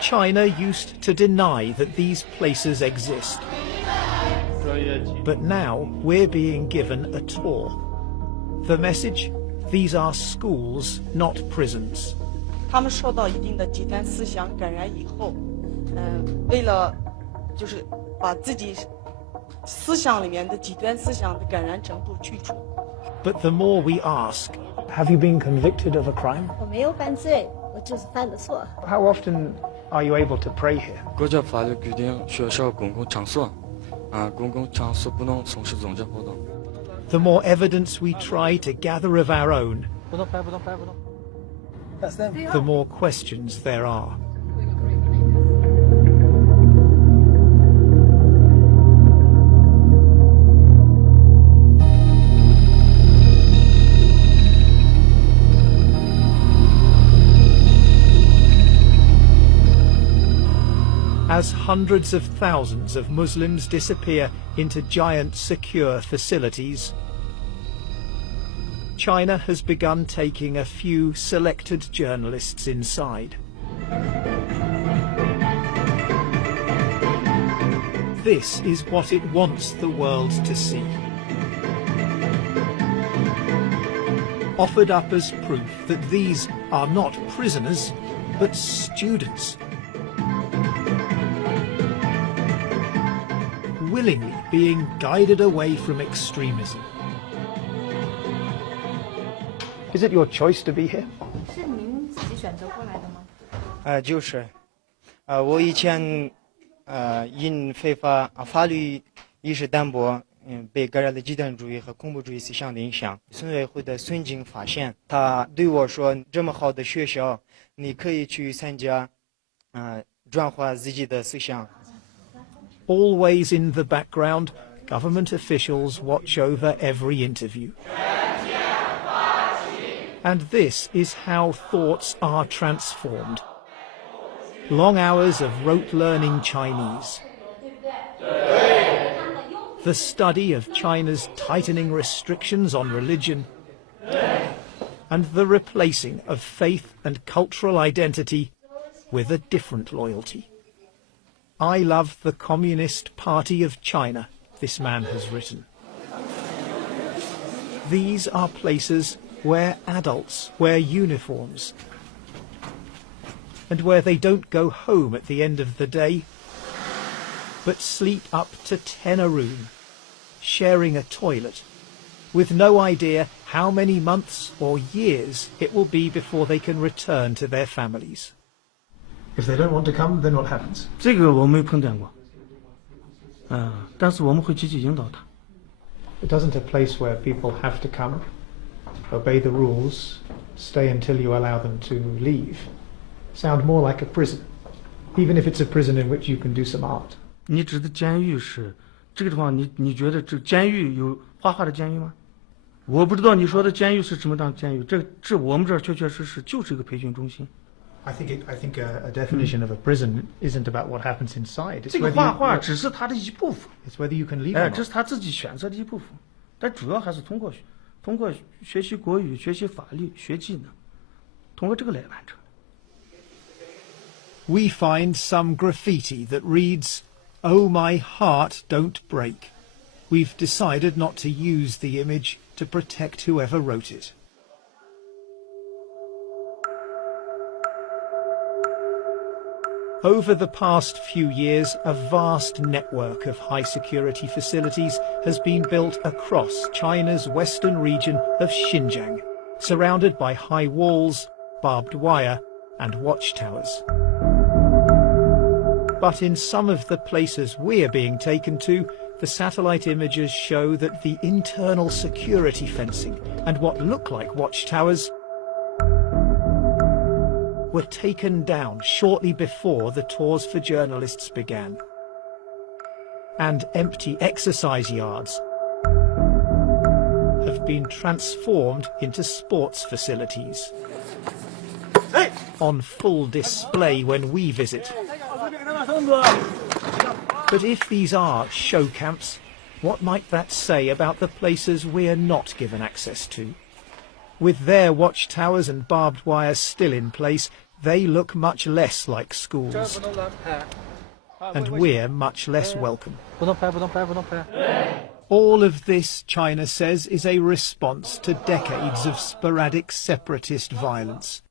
China used to deny that these places exist. But now we're being given a tour. The message? These are schools, not prisons. 他们受到一定的极端思想感染以后，为了就是把自己思想里面的极端思想的感染程度去除。But the more we ask, have you been convicted of a crime? 我没有犯罪，我就是犯的错。How often are you able to pray here? 国家法律规定，学校公共场所，公共场所不能从事宗教活动。The more evidence we try to gather of our own, the more questions there are. As hundreds of thousands of Muslims disappear into giant secure facilities, China has begun taking a few selected journalists inside. This is what it wants the world to see. Offered up as proof that these are not prisoners, but students. Willingly being guided away from extremism. Is it your choice to be here? 是您自己选择过来的吗？就是，我以前因非法法律意识淡薄，被感染了极端主义和恐怖主义思想的影响。村委会的孙经发现，他对我说：“这么好的学校，你可以去参加，转化自己的思想。” Always in the background, government officials watch over every interview. And this is how thoughts are transformed. Long hours of rote learning Chinese. The study of China's tightening restrictions on religion. And the replacing of faith and cultural identity with a different loyalty. I love the Communist Party of China, this man has written. These are places where adults wear uniforms and where they don't go home at the end of the day, but sleep up to 10 a room, sharing a toilet, with no idea how many months or years it will be before they can return to their families. If they don't want to come, then what happens? 这个我没碰见过，但是我们会积极引导他。It isn't a place where people have to come, obey the rules, stay until you allow them to leave. Sound more like a prison, even if it's a prison in which you can do some art. 你指的监狱是这个地方，你觉得这监狱有画画的监狱吗？我不知道你说的监狱是什么样的监狱，这我们这儿确确实实就是一个培训中心。I think a definition of a prison isn't about what happens inside. It's 这个画画只是他的一部分。It's whether you can leave. 这是他自己选择的一部分，但主要还是通过学习国语、学习法律、学技能，通过这个来完成。We find some graffiti that reads, "Oh my heart, don't break." We've decided not to use the image to protect whoever wrote it. Over the past few years, a vast network of high-security facilities has been built across China's western region of Xinjiang, surrounded by high walls, barbed wire, and watchtowers. But in some of the places we're being taken to, the satellite images show that the internal security fencing and what look like watchtowers were taken down shortly before the tours for journalists began. And empty exercise yards have been transformed into sports facilities. On full display when we visit. But if these are show camps, what might that say about the places we're not given access to? With their watchtowers and barbed wire still in place, they look much less like schools. And we're much less welcome. All of this, China says, is a response to decades of sporadic separatist violence.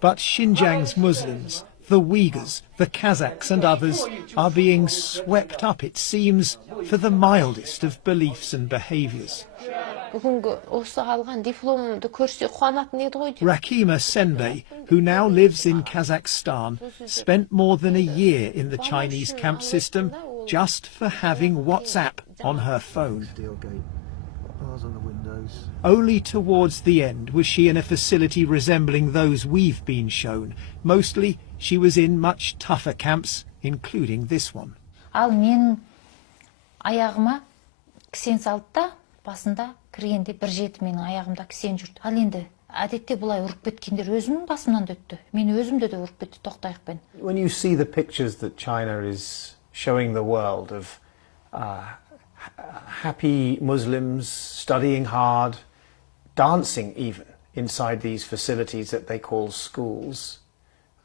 But Xinjiang's Muslims, the Uyghurs, the Kazakhs and others are being swept up, it seems, for the mildest of beliefs and behaviours. Rakima Senbei, who now lives in Kazakhstan, spent more than a year in the Chinese camp system just for having WhatsApp on her phone. Only towards the end was she in a facility resembling those we've been shown. Mostly she was in much tougher camps, including this one. Басында кіргенде бір жеті менің аяғымда кісен жүрді. Ал енді әдетте бұлай ұрып кеткендер өзімнің басымнан өтті. Мен өзімді де ұрып кетті тоқтайықпен. When you see the pictures that China is showing the world of happy Muslims studying hard, dancing even inside these facilities that they call schools,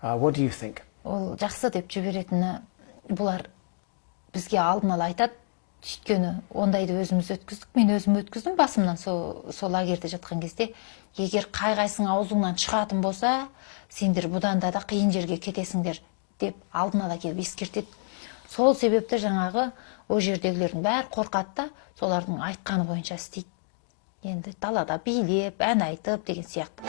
what do you think? Ол жақсы деп жіберетіні бұлар бізге алдын ала айтады. Өйткені ондайды өзіміз өткіздік, мен өзім өткіздім басымнан сол лагерьде жатқан кезде. Егер қай-қайсың аузыңнан шығатын болса, сендер бұдан да қиын жерге кетесіңдер деп алдын ала келіп ескертеді. Сол себепті жаңағы о жердегілердің бәрі қорқады да, солардың айтқаны бойынша істейді. Енді далада билеп, ән айтып деген сияқты.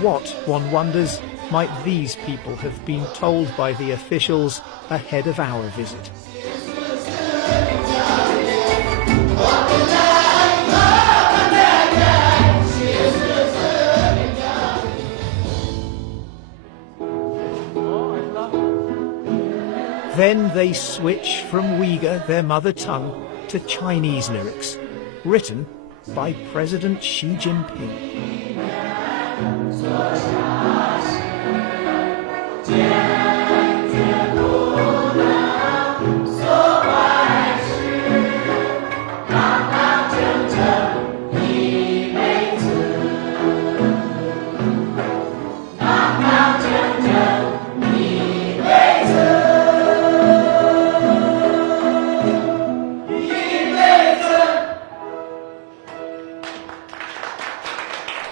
What, one wonders, might these people have been told by the officials ahead of our visit? Then they switch from Uyghur, their mother tongue, to Chinese lyrics, written by President Xi Jinping.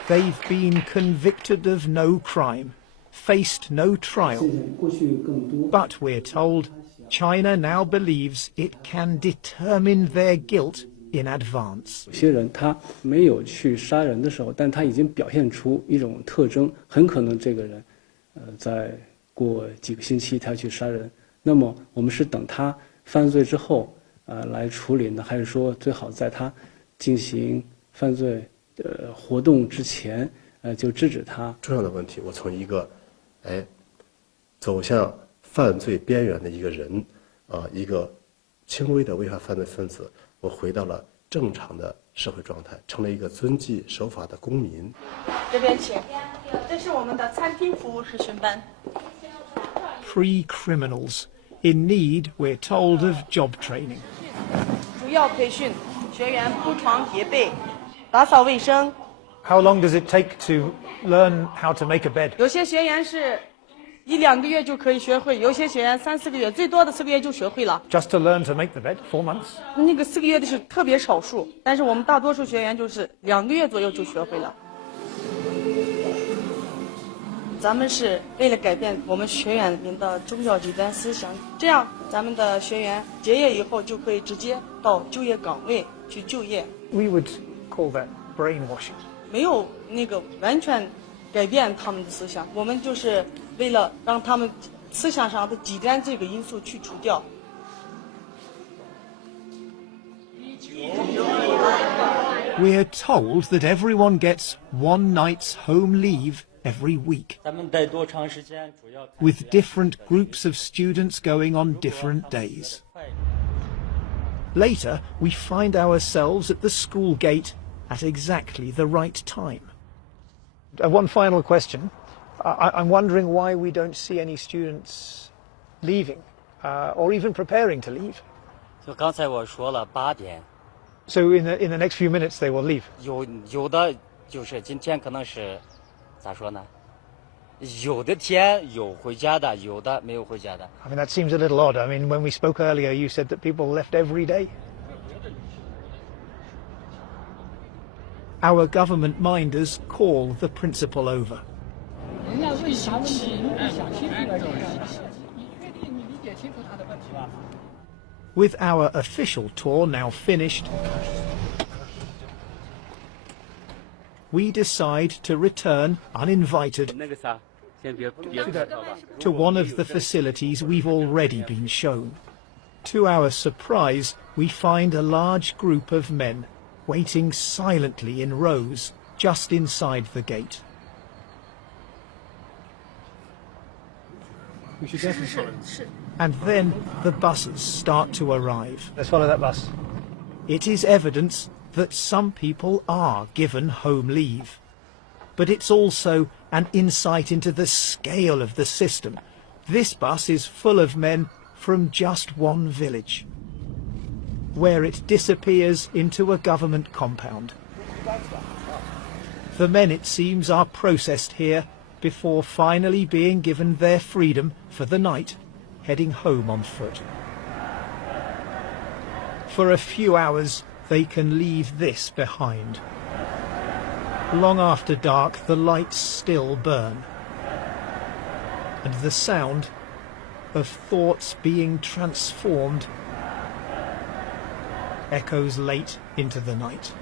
They've been convicted of no crime, faced no trial. But we're told China now believes it can determine their guilt in advance. 有些人他没有去杀人的时候，但他已经表现出一种特征，很可能这个人，在过几个星期他去杀人。那么我们是等他犯罪之后，来处理呢，还是说最好在他进行犯罪活动之前，就制止他？重要的问题，我从一个，走向犯罪边缘的一个人，一个轻微的违法犯罪分子，我回到了正常的社会状态，成了一个遵纪守法的公民。这边请，这是我们的餐厅服务实训班。Pre-criminals in need, we're told, of job training. 主要培训学员铺床叠被。打扫卫生。 How long does it take to learn how to make a bed? 有些学员是1-2个月就可以学会，有些学员3-4个月，最多的4个月就学会了。Just to learn to make the bed, 4 months? 那个4个月的是特别少数，但是我们大多数学员就是2个月左右就学会了。咱们是为了改变我们学员们的宗教极端思想，这样咱们的学员结业以后就可以直接到就业岗位去就业。We would call that brainwashing. 没有那个完全改变他们的思想，我们就是为了让他们思想上的极端这个因素去除掉。We're told that everyone gets 1 night's home leave every week, with different groups of students going on different days. Later, we find ourselves at the school gate at exactly the right time. One final question. I'm wondering why we don't see any students leaving or even preparing to leave. 就刚才我说了8点， So in the next few minutes they will leave. 有的就是今天可能是咋说呢？有的天有回家的，有的没有回家的。 I mean, that seems a little odd. I mean, when we spoke earlier, you said that people left every day. Our government minders call the principal over. With our official tour now finished, we decide to return uninvited to one of the facilities we've already been shown. To our surprise, we find a large group of men waiting silently in rows just inside the gate. And then the buses start to arrive. Let's follow that bus. It is evidence that some people are given home leave. But it's also an insight into the scale of the system. This bus is full of men from just one village, where it disappears into a government compound. The men, it seems, are processed here before finally being given their freedom for the night, heading home on foot. For a few hours, they can leave this behind. Long after dark, the lights still burn, and the sound of thoughts being transformed echoes late into the night.